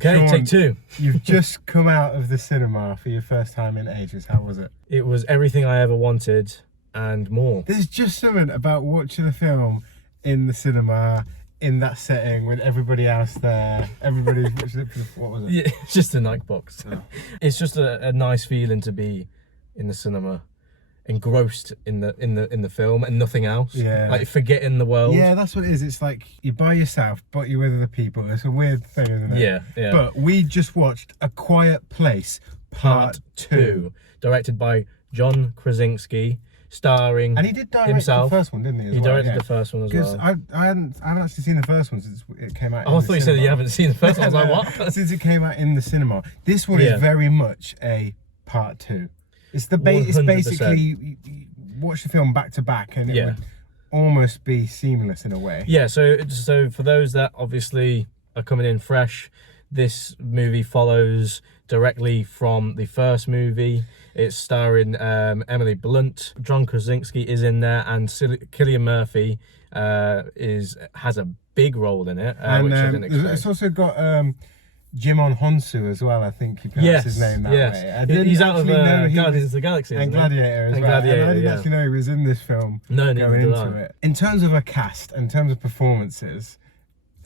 Okay, Sean, take two. You've just come out of the cinema for your first time in ages. How was it? It was everything I ever wanted and more. There's just something about watching a film in the cinema, in that setting, with everybody else there. Everybody's, what was it? Yeah, it's just a night box. Oh. It's just a nice feeling to be in the cinema, engrossed in the film and nothing else. Yeah. Like forgetting the world. Yeah, that's what it is. It's like you're by yourself, but you're with other people. It's a weird thing, isn't it? Yeah, yeah. But we just watched A Quiet Place Part 2. Directed by John Krasinski, starring And he did direct himself. the first one, didn't he? He directed the first one as well. Because I haven't actually seen the first one since it came out. Oh, I thought you said you haven't seen the first one. I was like, what? Since it came out in the cinema. This one is very much a part 2. It's the it's 100%. basically you watch the film back to back, and it would almost be seamless in a way. Yeah. So for those that obviously are coming in fresh, this movie follows directly from the first movie. It's starring Emily Blunt, John Krasinski is in there, and Cillian Murphy has a big role in it, which I didn't expect. It's also got Jimon Honsu as well. I think you pronounce his name that way. I didn't He's out of Guardians of the and Galaxy, isn't Gladiator as and well. Gladiator, and I didn't actually know he was in this film. No, neither going did into I. it. In terms of a cast, in terms of performances,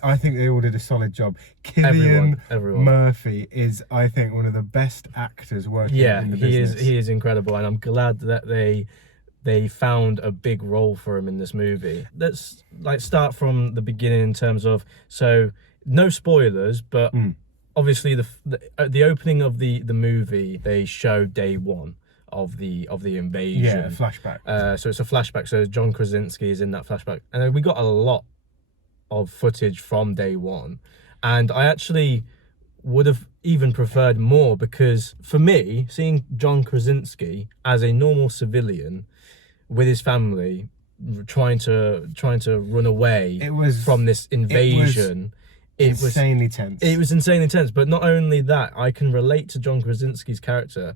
I think they all did a solid job. Cillian Murphy is, I think, one of the best actors working in the business. He is incredible, and I'm glad that they found a big role for him in this movie. Let's start from the beginning in terms of, so no spoilers, but obviously the opening of the movie, they show day one of the invasion. Yeah, flashback. So it's a flashback. So John Krasinski is in that flashback, and we got a lot of footage from day one, and I actually would have even preferred more, because for me, seeing John Krasinski as a normal civilian with his family trying to run away from this invasion, it was insanely tense. It was insanely tense. But not only that, I can relate to John Krasinski's character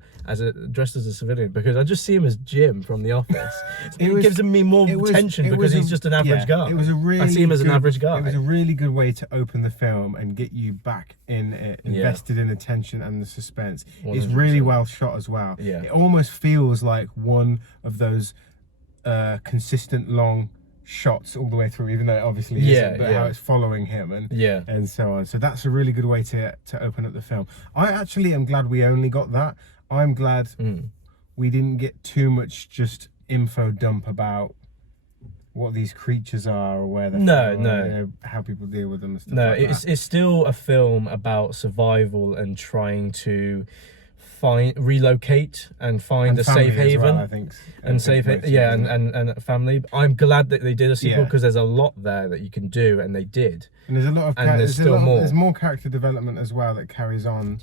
dressed as a civilian, because I just see him as Jim from The Office. It gives me more tension because he's just an average guy. It was a really I see him as an average guy. It was a really good way to open the film and get you back in it, invested in the tension and the suspense. 100%. It's really well shot as well. Yeah. It almost feels like one of those consistent long shots all the way through, even though it obviously isn't, but how it's following him and so on. So that's a really good way to open up the film. I actually am glad we only got that. I'm glad we didn't get too much just info dump about what these creatures are or where they're from, or, you know, how people deal with them and stuff like that. It's still a film about survival and trying to relocate and find a safe haven, well, I think, and safe and family. I'm glad that they did a sequel, because there's a lot there that you can do, and they did. And there's a lot of there's more character development as well that carries on.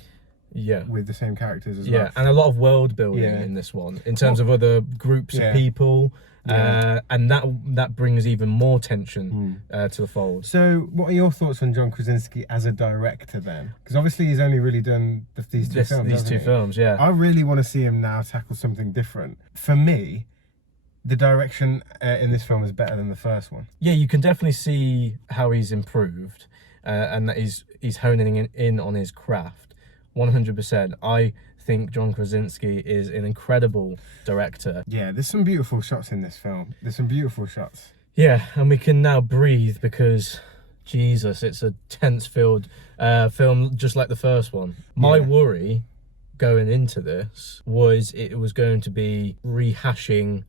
With the same characters as well. Yeah, and a lot of world building in this one in terms of other groups of people. And that brings even more tension to the fold. So what are your thoughts on John Krasinski as a director then? Because obviously he's only really done these two films. I really want to see him now tackle something different. For me, the direction in this film is better than the first one. Yeah, you can definitely see how he's improved, and that he's honing in on his craft 100%. I think John Krasinski is an incredible director. Yeah, there's some beautiful shots in this film. There's some beautiful shots. Yeah, and we can now breathe, because Jesus, it's a tense-filled film just like the first one. My worry going into this was it was going to be rehashing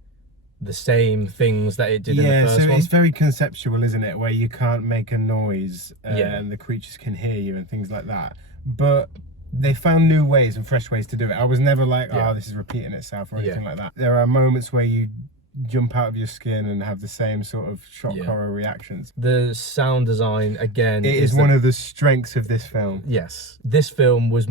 the same things that it did in the first one. It's very conceptual, isn't it, where you can't make a noise and the creatures can hear you and things like that. But they found new ways and fresh ways to do it. I was never like, oh, this is repeating itself or anything like that. There are moments where you jump out of your skin and have the same sort of shock horror reactions. The sound design, again, it is one of the strengths of this film. Yes, this film was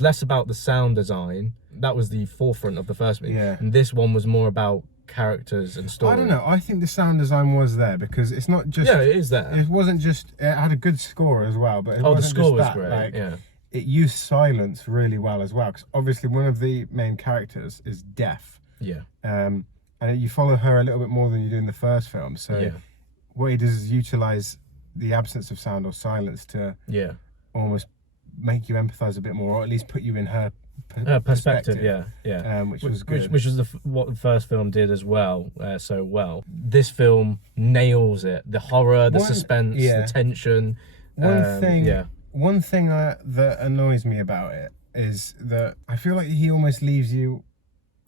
less about the sound design. That was the forefront of the first movie. And this one was more about characters and story. I don't know. I think the sound design was there, because it's not just. Yeah, it is there. It wasn't just. It had a good score as well, but it wasn't the score just was that. great. It used silence really well as well, because obviously one of the main characters is deaf. And you follow her a little bit more than you do in the first film. So what he does is utilize the absence of sound or silence to almost make you empathize a bit more, or at least put you in her perspective. Yeah. Which was good. Which was what the first film did as well, so well. This film nails it. The horror, the suspense, the tension. One thing that annoys me about it is that I feel like he almost leaves you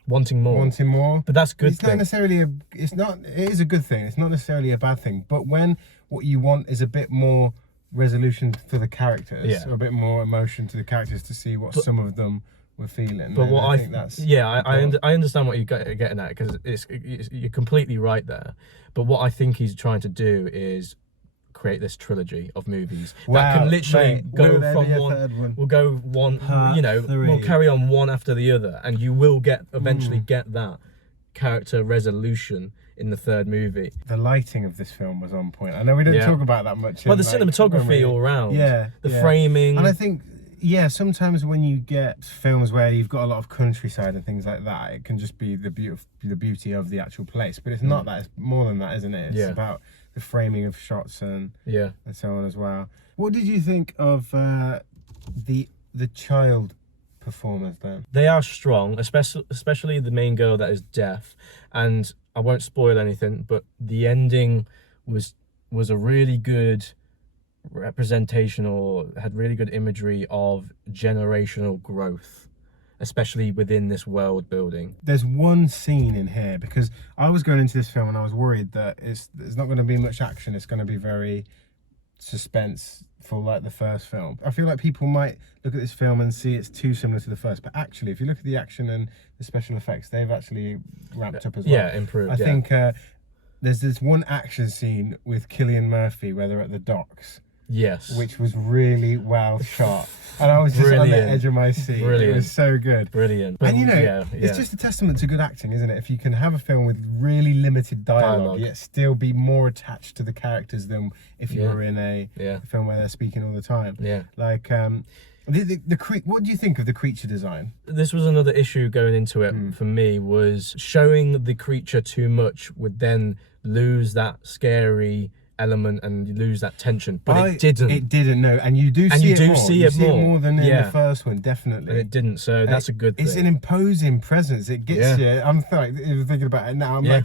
wanting more. But that's good. It's not necessarily it is a good thing. It's not necessarily a bad thing. But when what you want is a bit more resolution for the characters, or a bit more emotion to the characters to see what some of them were feeling. But what I think that's I understand what you're getting at, because you're completely right there. But what I think he's trying to do is create this trilogy of movies that can literally go from one. We'll go one. We'll carry on one after the other, and you will eventually get that character resolution in the third movie. The lighting of this film was on point. I know we didn't talk about that much. Well, the cinematography all around. The framing. And I think, sometimes when you get films where you've got a lot of countryside and things like that, it can just be the beauty of the actual place. But it's not that. It's more than that, isn't it? It's about the framing of shots and so on as well. What did you think of the child performers then? They are strong, especially the main girl that is deaf. And I won't spoil anything, but the ending was a really good representation, or had really good imagery of generational growth, especially within this world building. There's one scene in here, because I was going into this film and I was worried that there's not going to be much action. It's going to be very suspenseful, like the first film. I feel like people might look at this film and see it's too similar to the first, but actually, if you look at the action and the special effects, they've actually ramped up as well. Yeah, improved. I think there's this one action scene with Cillian Murphy where they're at the docks. Yes. Which was really well shot. And I was just on the edge of my seat. Brilliant. It was so good. Brilliant. And it's just a testament to good acting, isn't it? If you can have a film with really limited dialogue, yet still be more attached to the characters than if you were in a film where they're speaking all the time. Yeah. Like, what do you think of the creature design? This was another issue going into it for me, was showing the creature too much would then lose that scary element and lose that tension, but it didn't. No, and you do see it more than in the first one, definitely. And it didn't, so that's a good thing. It's an imposing presence. It gets you. I'm thinking about it now. I'm like,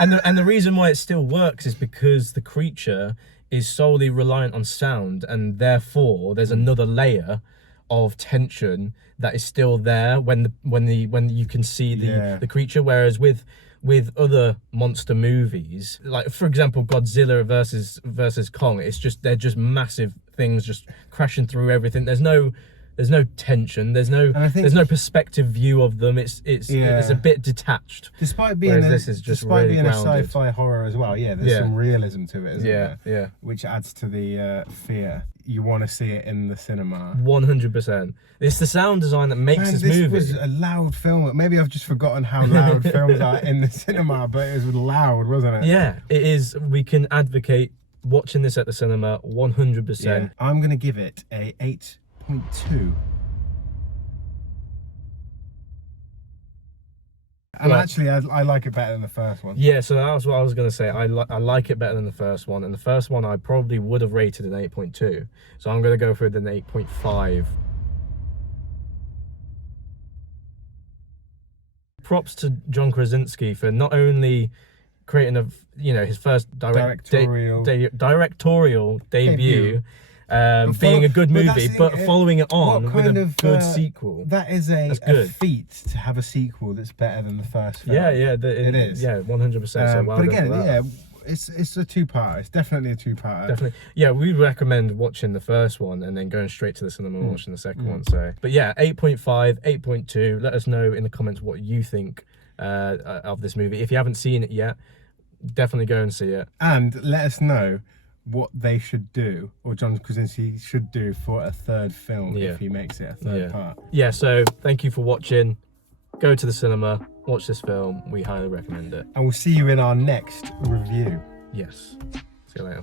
and the reason why it still works is because the creature is solely reliant on sound, and therefore there's another layer of tension that is still there when you can see the creature, whereas with other monster movies, like for example Godzilla versus Kong, they're just massive things just crashing through everything. There's no tension. There's no perspective view of them. It's a bit detached. Despite being a sci-fi horror as well, there's some realism to it, isn't there? Yeah. Which adds to the fear. You want to see it in the cinema. 100%. It's the sound design that makes this movie. This was a loud film. Maybe I've just forgotten how loud films are in the cinema, but it was loud, wasn't it? Yeah, it is. We can advocate watching this at the cinema 100%. Yeah. I'm going to give it a 8.2. And actually, I like it better than the first one. Yeah, so that was what I was going to say. I like it better than the first one. And the first one I probably would have rated an 8.2. So I'm going to go for an 8.5. Props to John Krasinski for not only creating his first directorial debut, being a good movie, but following it on with a good sequel. That is a feat, to have a sequel that's better than the first film. It is. Yeah, 100%. So well, but again, it's a two-part. It's definitely a two-part. Definitely. Yeah, we recommend watching the first one and then going straight to the cinema and watching the second one. So, but yeah, 8.5, 8.2. Let us know in the comments what you think of this movie. If you haven't seen it yet, definitely go and see it. And let us know what they should do, or John Krasinski should do, for a third film if he makes it a third part. Yeah, so thank you for watching. Go to the cinema, watch this film. We highly recommend it. And we'll see you in our next review. Yes. See you later.